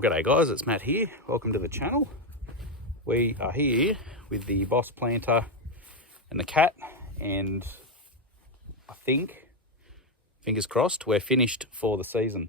Well, g'day guys, it's Matt here. Welcome to the channel. We are here with the Boss planter and the cat, and I think, fingers crossed, we're finished for the season.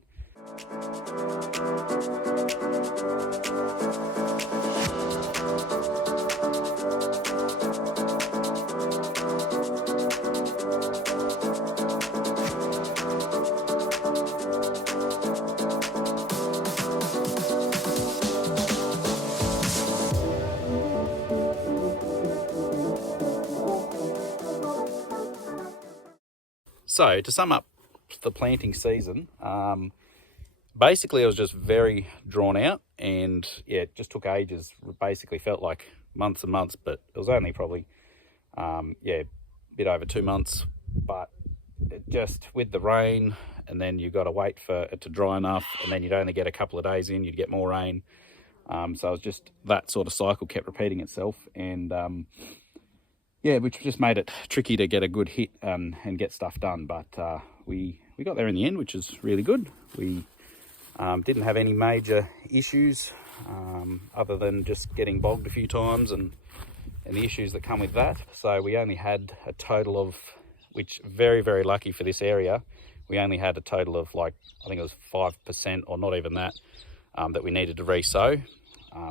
So to sum up the planting season, basically I was just very drawn out, and yeah, it just took ages. It basically felt like months and months, but it was only probably a bit over 2 months. But it just, with the rain, and then you've got to wait for it to dry enough, and then you'd only get a couple of days in, you'd get more rain. So it was just that sort of cycle kept repeating itself, and yeah, which just made it tricky to get a good hit and get stuff done. But we got there in the end, which is really good. We didn't have any major issues other than just getting bogged a few times and the issues that come with that. So we only had a total of, which very, very lucky for this area, we only had a total of like, I think it was 5% or not even that, that we needed to re-sow,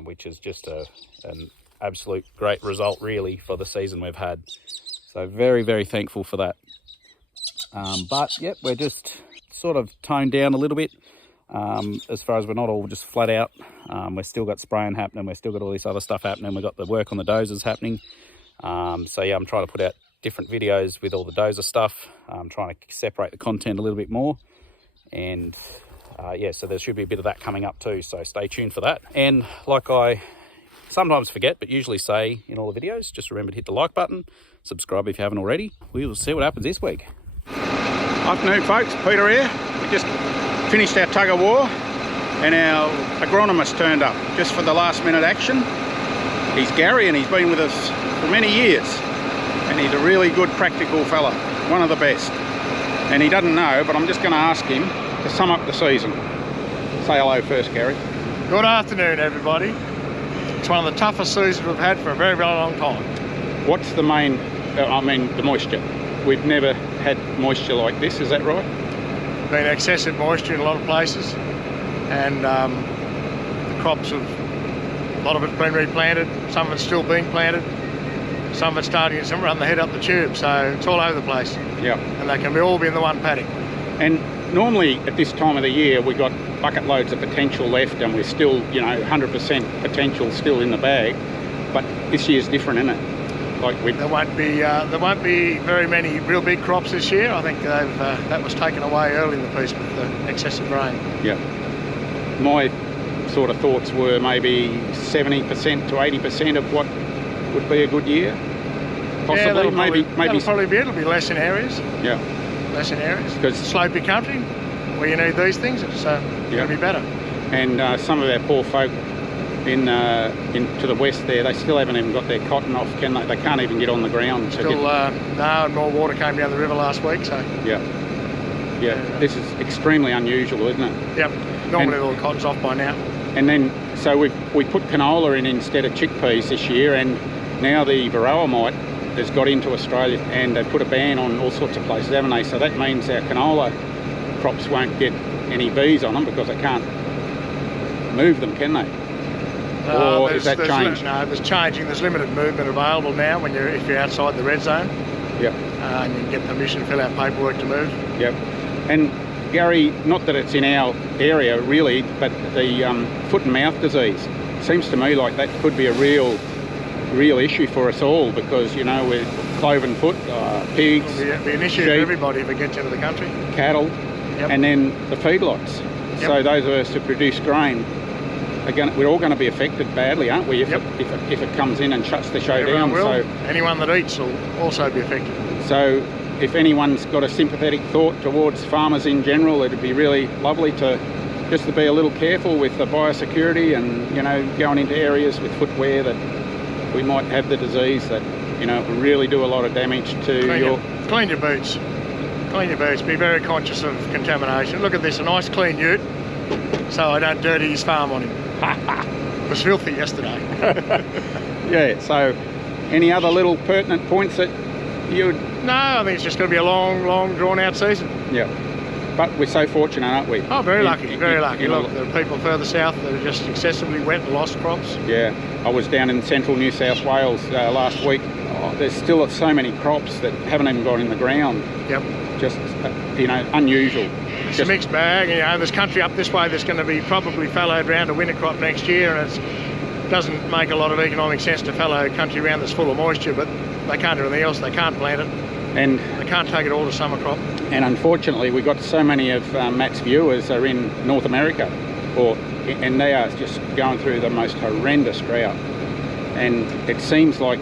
which is just an absolute great result really for the season we've had. So very, very thankful for that. But yep, we're just sort of toned down a little bit as far as we're not all just flat out. We've still got spraying happening, we've still got all this other stuff happening, we've got the work on the dozers happening. So yeah, I'm trying to put out different videos with all the dozer stuff. I'm trying to separate the content a little bit more, and yeah, so there should be a bit of that coming up too, so stay tuned for that. And like I sometimes forget, but usually say in all the videos, just remember to hit the like button, subscribe if you haven't already. We will see what happens this week. Afternoon folks, Peter here. We just finished our tug of war and our agronomist turned up just for the last minute action. He's Gary and he's been with us for many years, and he's a really good practical fella, one of the best. And he doesn't know, but I'm just going to ask him to sum up the season. Say hello first, Gary. Good afternoon everybody. It's one of the toughest seasons we've had for a very, very long time. What's the main, the moisture? We've never had moisture like this, is that right? Been excessive moisture in a lot of places, and the crops have, a lot of it's been replanted, some of it's still being planted, some of it's starting to run the head up the tube, so it's all over the place. Yeah. And they can all be in the one paddock. And normally at this time of the year we got bucket loads of potential left, and we're still, you know, 100% potential still in the bag. But this year's different, isn't it? Like there won't be very many real big crops this year. I think that was taken away early in the piece with the excessive rain. Yeah. My sort of thoughts were maybe 70% to 80% of what would be a good year. Possibly, yeah, maybe it'll be less in areas. Yeah. Less in areas. Because slopey country, where you need these things, it's going to be better. And some of our poor folk in to the west there, they still haven't even got their cotton off, can they? They can't even get on the ground. Still, no, and more water came down the river last week, so. Yeah. This is extremely unusual, isn't it? Yep. Normally all the cotton's off by now. And then, so we put canola in instead of chickpeas this year, and now the varroa mite has got into Australia, and they put a ban on all sorts of places, haven't they? So that means our canola crops won't get any bees on them because they can't move them, can they? Or is that changed? No, it's changing. There's limited movement available now if you're outside the red zone. Yep. And you can get permission to fill out paperwork to move. Yep. And Gary, not that it's in our area really, but the foot and mouth disease seems to me like that could be a real issue for us all, because, you know, with cloven foot, pigs, it'll be an issue sheep, for everybody if it gets into the country. Cattle, and then the feedlots. Yep. So those of us who produce grain, we're all going to be affected badly, aren't we, if it comes in and shuts the show Everyone down. Will. So anyone that eats will also be affected. So if anyone's got a sympathetic thought towards farmers in general, it'd be really lovely to be a little careful with the biosecurity, and, you know, going into areas with footwear that we might have the disease that, you know, will really do a lot of damage to Clean your boots. Clean your boots. Be very conscious of contamination. Look at this, a nice clean ute. so I don't dirty his farm on him. It was filthy yesterday. Yeah, so any other little pertinent points that you would... No, I think it's just going to be a long, drawn out season. Yeah, but we're so fortunate, aren't we? Oh, very lucky, very lucky. Look, the people further south that are just excessively wet and lost crops. Yeah, I was down in central New South Wales last week. Oh, there's still so many crops that haven't even got in the ground. Yep. Just, you know, unusual. It's a mixed bag. You know, there's country up this way that's going to be probably fallowed round a winter crop next year, and it doesn't make a lot of economic sense to fallow country round that's full of moisture, but they can't do anything else. They can't plant it. And they can't take it all to summer crop. And unfortunately, we've got so many of Matt's viewers are in North America, and they are just going through the most horrendous drought. And it seems like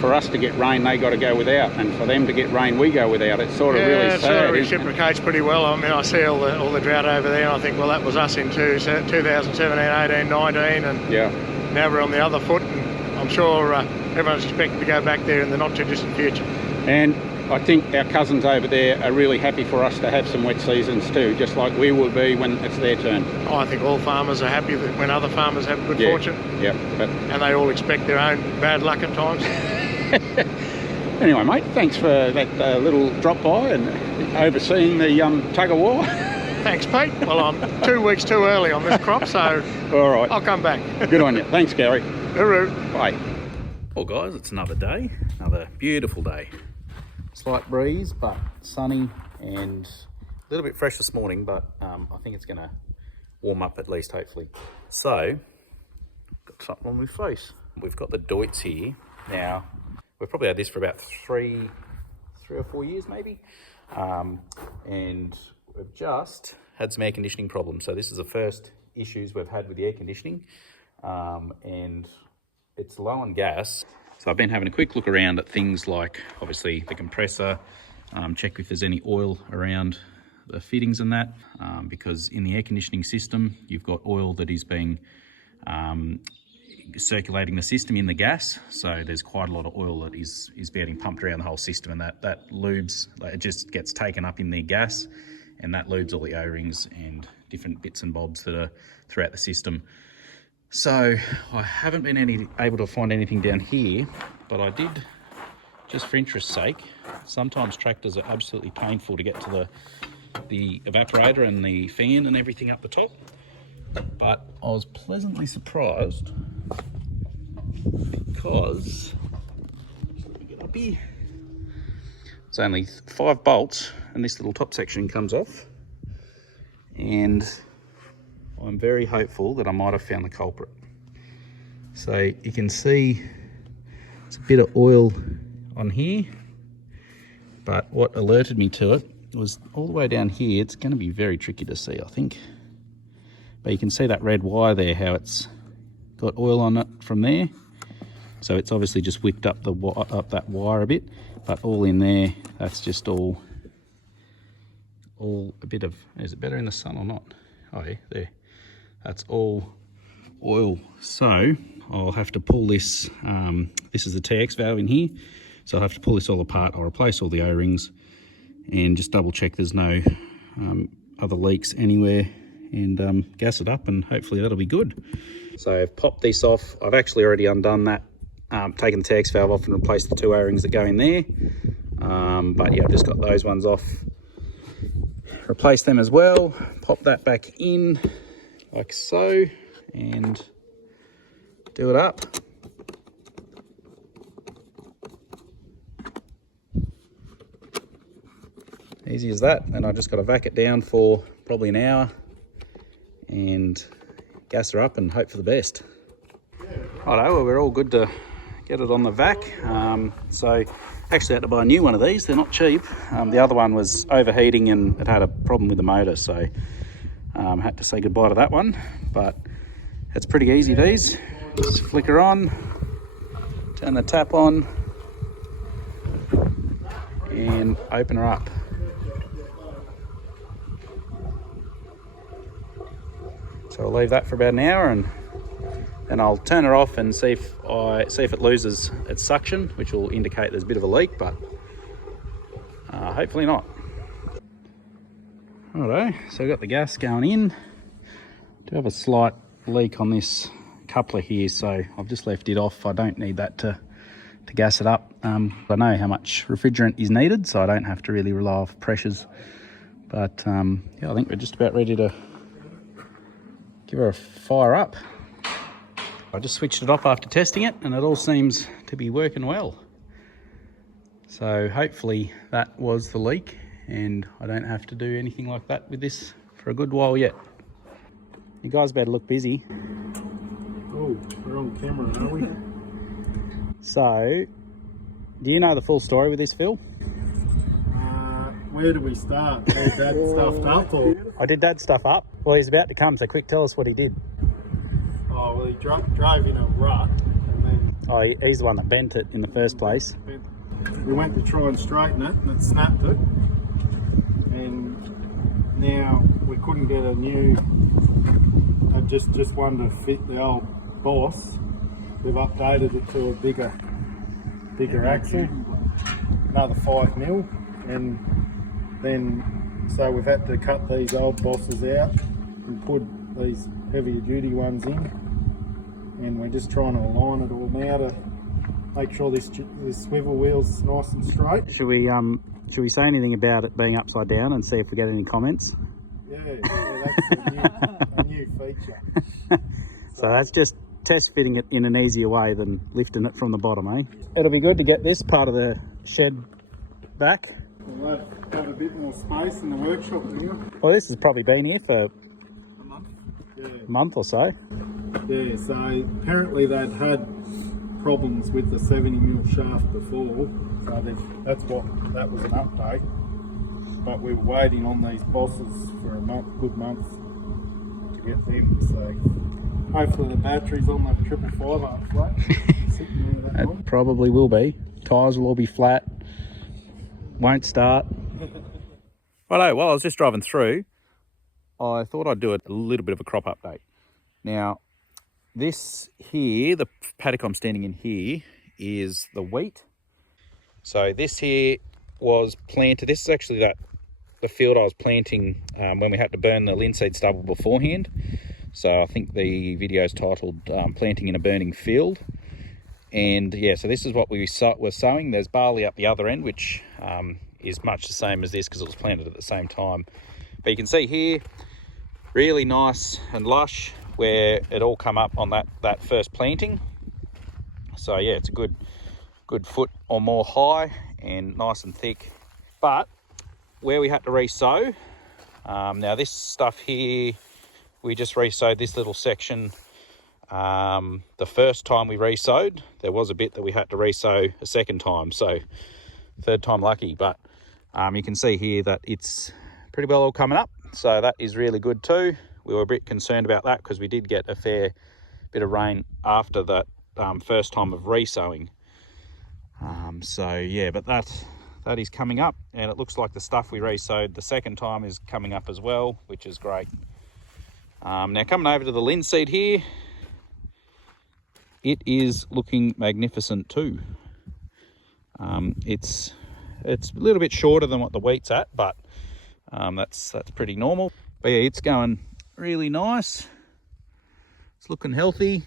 for us to get rain, they got to go without, and for them to get rain, we go without. It's sort of really sad. Yeah, it sort of reciprocates pretty well. I mean, I see all the drought over there, and I think, well, that was us in 2017, 18, 19, and yeah, now we're on the other foot, and I'm sure everyone's expecting to go back there in the not too distant future. And I think our cousins over there are really happy for us to have some wet seasons too, just like we will be when it's their turn. Oh, I think all farmers are happy that when other farmers have good fortune. Yeah, and they all expect their own bad luck at times. Anyway, mate, thanks for that little drop by and overseeing the tug of war. Thanks, Pete. Well, I'm 2 weeks too early on this crop, so all right, I'll come back. Good on you. Thanks, Gary. Hooroo. Bye. Well, guys, it's another day, another beautiful day. Slight breeze, but sunny and a little bit fresh this morning, but I think it's going to warm up at least, hopefully. So, got something on my face. We've got the Deutz here. Now, we've probably had this for about three or 4 years, maybe. And we've just had some air conditioning problems. So this is the first issues we've had with the air conditioning. And it's low on gas. So I've been having a quick look around at things like, obviously, the compressor, check if there's any oil around the fittings and that, because in the air conditioning system, you've got oil that is being circulating the system in the gas. So there's quite a lot of oil that is being pumped around the whole system, and that lubes, it just gets taken up in the gas, and that lubes all the O-rings and different bits and bobs that are throughout the system. So I haven't been able to find anything down here, but I did, just for interest's sake. Sometimes tractors are absolutely painful to get to the evaporator and the fan and everything up the top. But I was pleasantly surprised because, let me get up here, it's only 5 bolts and this little top section comes off, and I'm very hopeful that I might have found the culprit. So you can see it's a bit of oil on here, but what alerted me to it was all the way down here. It's going to be very tricky to see, I think. But you can see that red wire there, how it's got oil on it from there. So it's obviously just wicked up that wire a bit, but all in there, that's just all a bit of, is it better in the sun or not? Oh yeah, there. That's all oil. So I'll have to pull this, this is the TX valve in here. So I'll have to pull this all apart. I'll replace all the O-rings and just double check there's no other leaks anywhere, and gas it up, and hopefully that'll be good. So I've popped this off. I've actually already undone that, taken the TX valve off and replaced the 2 O-rings that go in there. But yeah, I've just got those ones off. Replace them as well. Pop that back in like so, and do it up. Easy as that. And I just got to vac it down for probably an hour and gas her up and hope for the best. Righto, well, we're all good to get it on the vac. So actually had to buy a new one of these. They're not cheap. The other one was overheating and it had a problem with the motor, so had to say goodbye to that one. But it's pretty easy, these. Just flicker on, turn the tap on, and open her up. So I'll leave that for about an hour, and then I'll turn her off and see if it loses its suction, which will indicate there's a bit of a leak, but hopefully not. Righto, so I've got the gas going in. do have a slight leak on this coupler here, so I've just left it off. I don't need that to gas it up. I know how much refrigerant is needed, so I don't have to really rely off pressures. But yeah, I think we're just about ready to give her a fire up. I just switched it off after testing it, and it all seems to be working well. So hopefully that was the leak, and I don't have to do anything like that with this for a good while yet. You guys better look busy. Oh, we're on camera, are we? So, do you know the full story with this, Phil? Where do we start? Had Dad stuffed up, or? I did Dad's stuff up. Well, he's about to come, so quick, tell us what he did. Oh, well, he drove in a rut, and then... Oh, he's the one that bent it in the first place. We went to try and straighten it, and it snapped it. And now we couldn't get a new... just one to fit the old boss. We've updated it to a bigger axle, another 5mm, and then so we've had to cut these old bosses out and put these heavier duty ones in, and we're just trying to align it all now to make sure this swivel wheel's nice and straight. Should we say anything about it being upside down and see if we get any comments? Yeah, that's a new feature. So that's just test fitting it in an easier way than lifting it from the bottom, eh? It'll be good to get this part of the shed back. We'll have a bit more space in the workshop now. Well, this has probably been here for a month. Yeah. A month or so. Yeah, so apparently they'd had problems with the 70mm shaft before, so that was an update. But we were waiting on these bosses for a good month to get them, so hopefully the batteries on the 555 aren't flat. Sitting there that long. It probably will be. Tyres will all be flat. Won't start. Righto, while I was just driving through, I thought I'd do a little bit of a crop update. Now, this here, the paddock I'm standing in here, is the wheat. So this here was planted. This is actually the field I was planting when we had to burn the linseed stubble beforehand. So I think the video is titled Planting in a Burning Field. And yeah, so this is what we were sowing. There's barley up the other end, which is much the same as this because it was planted at the same time. But you can see here, really nice and lush where it all come up on that first planting. So yeah, it's a good foot or more high and nice and thick. But where we had to re-sow, now this stuff here, we just re-sowed this little section. The first time we re-sowed, there was a bit that we had to re-sow a second time, so third time lucky. But you can see here that it's pretty well all coming up, so that is really good too. We were a bit concerned about that because we did get a fair bit of rain after that first time of re-sowing. So yeah, but that is coming up, and it looks like the stuff we re-sowed the second time is coming up as well, which is great. Now coming over to the linseed here, it is looking magnificent too. It's a little bit shorter than what the wheat's at, but that's pretty normal. But yeah, it's going really nice. It's looking healthy.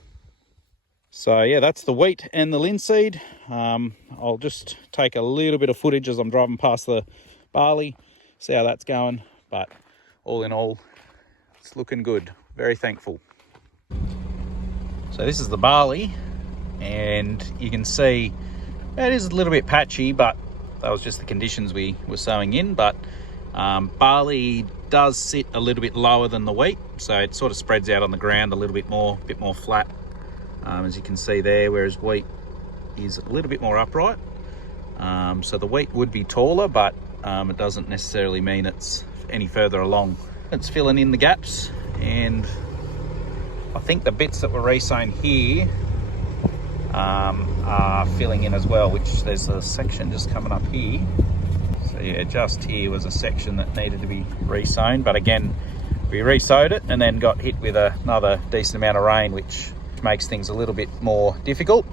So yeah, that's the wheat and the linseed. I'll just take a little bit of footage as I'm driving past the barley, see how that's going. But all in all, it's looking good. Very thankful. So this is the barley, and you can see it is a little bit patchy, but that was just the conditions we were sowing in. But barley does sit a little bit lower than the wheat, so it sort of spreads out on the ground a little bit more flat, as you can see there, whereas wheat is a little bit more upright. So the wheat would be taller, but it doesn't necessarily mean it's any further along. It's filling in the gaps, and I think the bits that were re-sown here are filling in as well, which there's a section just coming up here. So yeah, just here was a section that needed to be re-sown, but again, we re-sowed it and then got hit with another decent amount of rain, which makes things a little bit more difficult.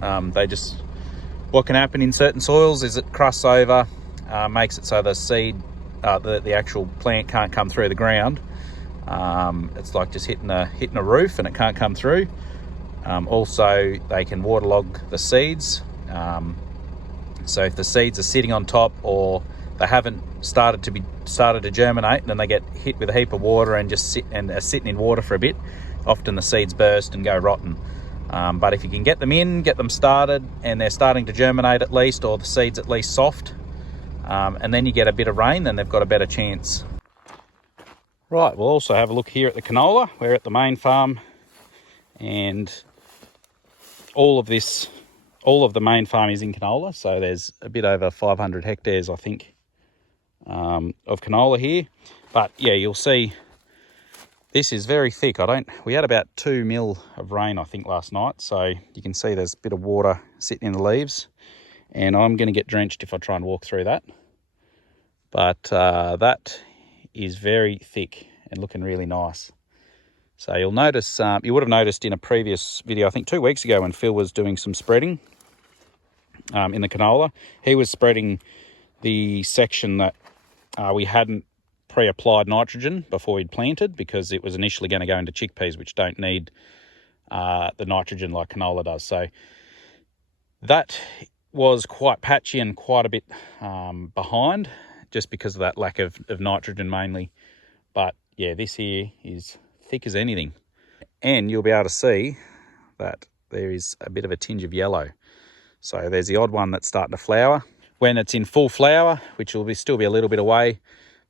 What can happen in certain soils is it crusts over, makes it so the seed, the actual plant can't come through the ground. It's like just hitting a roof and it can't come through. Also, they can waterlog the seeds. So if the seeds are sitting on top or they haven't started to germinate, and then they get hit with a heap of water and just are sitting in water for a bit, often the seeds burst and go rotten. But if you can get them in, get them started, and they're starting to germinate at least, or the seed's at least soft, and then you get a bit of rain, then they've got a better chance. Right, we'll also have a look here at the canola. We're at the main farm, and all of the main farm is in canola. So there's a bit over 500 hectares, I think, of canola here. But yeah, you'll see this is very thick. We had about 2 mil of rain, I think, last night. So you can see there's a bit of water sitting in the leaves, and I'm going to get drenched if I try and walk through that. But that is very thick and looking really nice. So you'll notice, you would have noticed in a previous video, I think 2 weeks ago, when Phil was doing some spreading in the canola, he was spreading the section that we hadn't pre-applied nitrogen before he'd planted, because it was initially going to go into chickpeas, which don't need the nitrogen like canola does. So that was quite patchy and quite a bit behind, just because of that lack of nitrogen mainly. But yeah, this here is thick as anything. And you'll be able to see that there is a bit of a tinge of yellow. So there's the odd one that's starting to flower. When it's in full flower, which will still be a little bit away,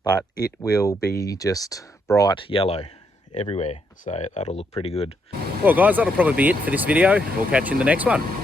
but it will be just bright yellow everywhere. So that'll look pretty good. Well guys, that'll probably be it for this video. We'll catch you in the next one.